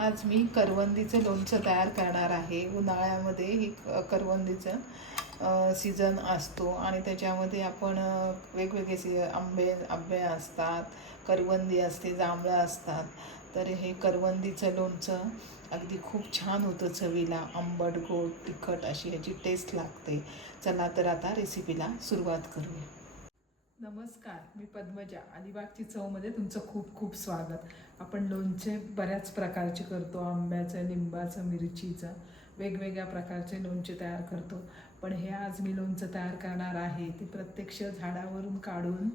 आज मी करवंदीचं लोणचं तयार करणार आहे. उन्हाळ्यामध्ये ही करवंदीचं सीझन असतो आणि त्याच्यामध्ये आपण वेगवेगळे सी आंबे आंबे असतात करवंदी असते जांभळं असतात. तर हे करवंदीचं लोणचं अगदी खूप छान होतं चवीला. आंबट गोड तिखट अशी ह्याची टेस्ट लागते. चला तर आता रेसिपीला सुरुवात करूया. नमस्कार मी पद्मजा. अलिबागची चवमध्ये तुमचं खूप खूप स्वागत. आपण लोणचे बऱ्याच प्रकारचे करतो आंब्याचं लिंबाचं मिरचीचं. वेगवेगळ्या प्रकारचे लोणचे तयार करतो. पण हे आज मी लोणचं तयार करणार आहे ती प्रत्यक्ष झाडावरून काढून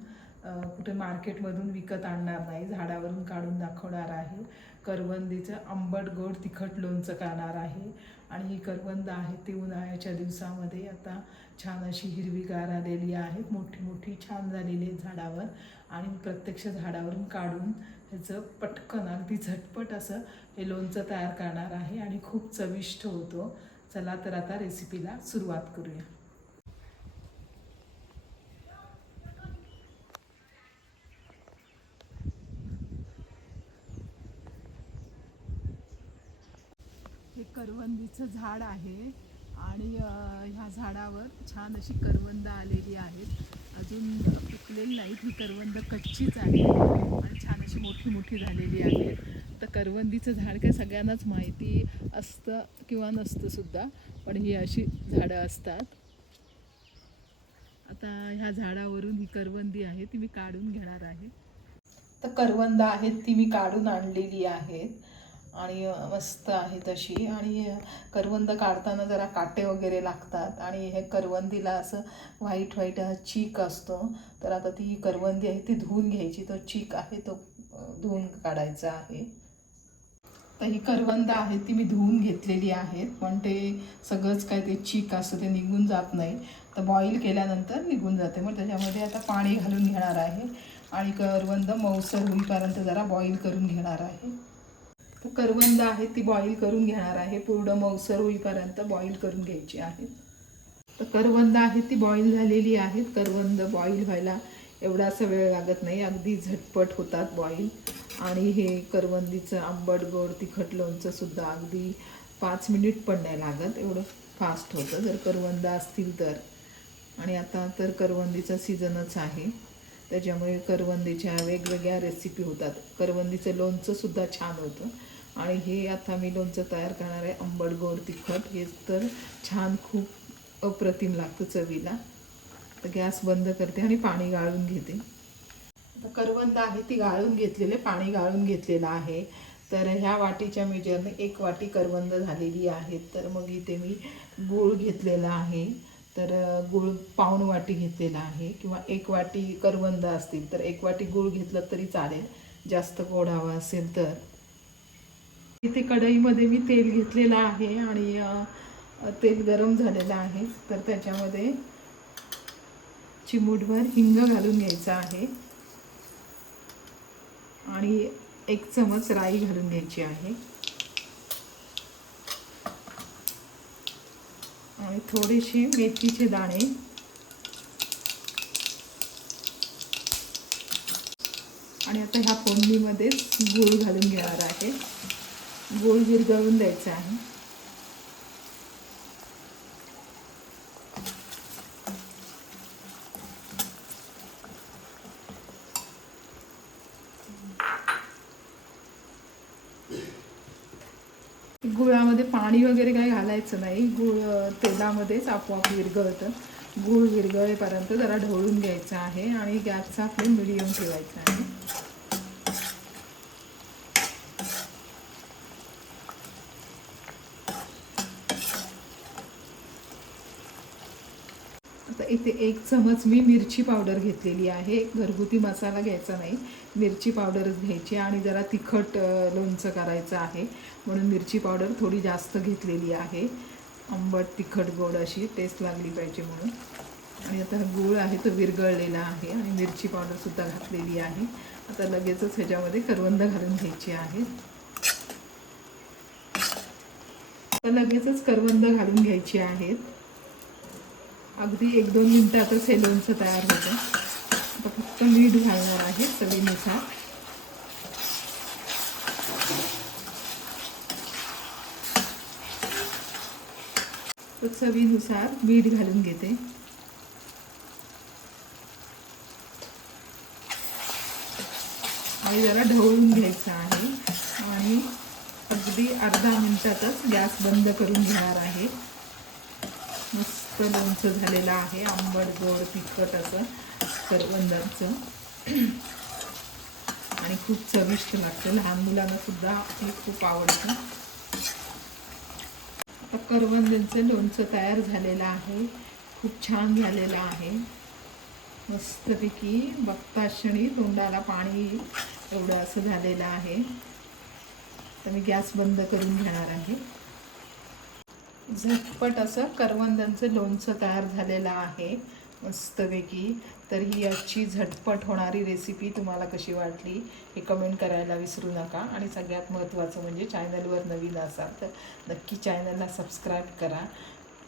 कुठे मार्केटमधून विकत आणणार नाही. झाडावरून काढून दाखवणार आहे. करवंदीचं आंबट गोड तिखट लोणचं करणार आहे. आणि ही करवंद आहे ती उन्हाळ्याच्या दिवसामध्ये आता छान अशी हिरवीगार आलेली आहेत मोठी मोठी छान झालेली आहेत झाडावर. आणि प्रत्यक्ष झाडावरून काढून ह्याचं पटकन अगदी झटपट असं हे लोणचं तयार करणार आहे. आणि खूप चविष्ट होतो. चला तर आता रेसिपीला सुरुवात करूया. करवंदीचं झाड आहे आणि ह्या झाडावर छान अशी करवंद आलेली आहेत. अजून पिकलेली नाहीत ही करवंद कच्चीच आहे आणि छान अशी मोठी मोठी झालेली आहेत. तर करवंदीचं झाड काय सगळ्यांनाच माहिती असतं किंवा नसतं सुद्धा पण ही अशी झाडं असतात. आता ह्या झाडावरून ही करवंदी आहे ती मी काढून घेणार आहे. तर करवंद आहेत ती मी काढून आणलेली आहेत. आणि मस्त आहे तशी. आणि करवंद काढताना जरा काटे वगैरे लागतात. आणि हे करवंदीला असं व्हाईट व्हाईट हा चीक असतो. तर आता ती करवंदी आहे ती धुवून घ्यायची. तो चीक आहे तो धुवून काढायचा आहे. तर ही करवंद आहे ती मी धुवून घेतलेली आहेत. पण ते सगळंच काय ते चीक असतं ते निघून जात नाही. तर बॉईल केल्यानंतर निघून जाते. मग त्याच्यामध्ये आता पाणी घालून घेणार आहे. आणि करवंद मऊसर होईपर्यंत जरा बॉईल करून घेणार आहे. तर करवंद आहे ती बॉईल करून घेणार आहे. पूर्ण मऊसर होईपर्यंत बॉईल करून घ्यायची आहे. तर करवंद आहे ती बॉईल झालेली आहेत करवंद बॉईल व्हायला एवढा असा वेळ लागत नाही. अगदी झटपट होतात बॉईल आणि हे करवंदीचं आंबट गोड तिखट लोणचं सुद्धा अगदी पाच मिनिट पण नाही लागत. एवढं फास्ट होतं. जर करवंद असतील तर. आणि आता तर करवंदीचा सीझनच आहे. त्याच्यामुळे करवंदीच्या वेगवेगळ्या रेसिपी होतात. करवंदीचं लोणचं सुद्धा छान होतं. आणि हे आता मी लोणचं तयार करणार आहे आंबट गोड तिखट. हे तर छान खूप अप्रतिम लागतं चवीला. तर गॅस बंद करते आणि पाणी गाळून घेते. आता करवंद आहे ती गाळून घेतलेले पाणी गाळून घेतलेलं आहे. तर ह्या वाटीच्या मेजरने एक वाटी करवंद झालेली आहे. तर मग इथे मी गूळ घेतलेला आहे. तर गूळ पाऊण वाटी घेतलेला आहे. किंवा एक वाटी करवंद असतील तर एक वाटी गूळ घेतलं तरी चालेल. जास्त गोड हवा असेल तर. इथे कढईमध्ये मी तेल घेतलेलं आहे आणि तेल गरम झालेलं आहे. तर त्याच्यामध्ये चिमूटभर हिंग घालून घ्यायचं आहे. आणि एक चमच राई घालून घ्यायची आहे. आणि थोडेसे मेथीचे दाणे. आणि आता ह्या फोडणीमध्येच गूळ घालून घेणार आहे. गूळ विरघळून द्यायचा आहे. गुळामध्ये पाणी वगैरे काही घालायचं नाही. गुळ तेलामध्येच आपोआप विरघळतं गुळ विरघळेपर्यंत जरा ढवळून घ्यायचं आहे आणि गॅसचा फ्लेम मिडियम ठेवायचा आहे. इथे एक चमच मी मिरची पावडर घेतलेली आहे. घरगुती मसाला घ्यायचा नाही. मिरची पावडरच घ्यायची आणि जरा तिखट लोणचं करायचं आहे. म्हणून मिरची पावडर थोडी जास्त घेतलेली आहे. आंबट तिखट गोड अशी टेस्ट लागली पाहिजे म्हणून. आणि आता हा गूळ आहे तो विरगळलेला आहे आणि मिरची पावडरसुद्धा घातलेली आहे. आता लगेचच ह्याच्यामध्ये करवंद घालून घ्यायची आहे. आता लगेचच करवंद घालून घ्यायची आहेत अगदी एक दोन मिनटातच हे लोणचं तयार होतं. आता फक्त मीठ घालणार आहे चवीनुसार तर चवीनुसार मीठ घालून घेते. आणि जरा ढवळून घ्यायचं आहे. आणि अगदी अर्धा मिनटातच गॅस बंद करून घेणार आहे. मस्त लोणचं झालेलं आहे आंबट गोड तिखट असं करवंदाचं आणि खूप चविष्ट लागतं. लहान मुलांना सुद्धा हे खूप आवडतं. आता करवंदांचं लोणचं तयार झालेलं आहे. खूप छान झालेलं आहे. मस्तपैकी बघता क्षणी तोंडाला पाणी एवढं असं झालेलं आहे. तर मी गॅस बंद करून घेणार आहे. झटपट असं करवंदांचं लोणचं तयार झालेलं आहे. मस्तपैकी. तर ही आजची झटपट होणारी रेसिपी तुम्हाला कशी वाटली हे कमेंट करायला विसरू नका. आणि सगळ्यात महत्त्वाचं म्हणजे चॅनलवर नवीन असाल तर नक्की चॅनलला सबस्क्राईब करा.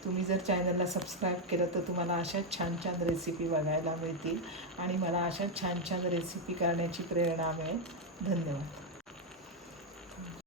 तुम्ही जर चॅनलला सबस्क्राईब केलं तर तुम्हाला अशा छान छान रेसिपी बघायला मिळतील. आणि मला अशा छान छान रेसिपी करण्याची प्रेरणा मिळेल. धन्यवाद.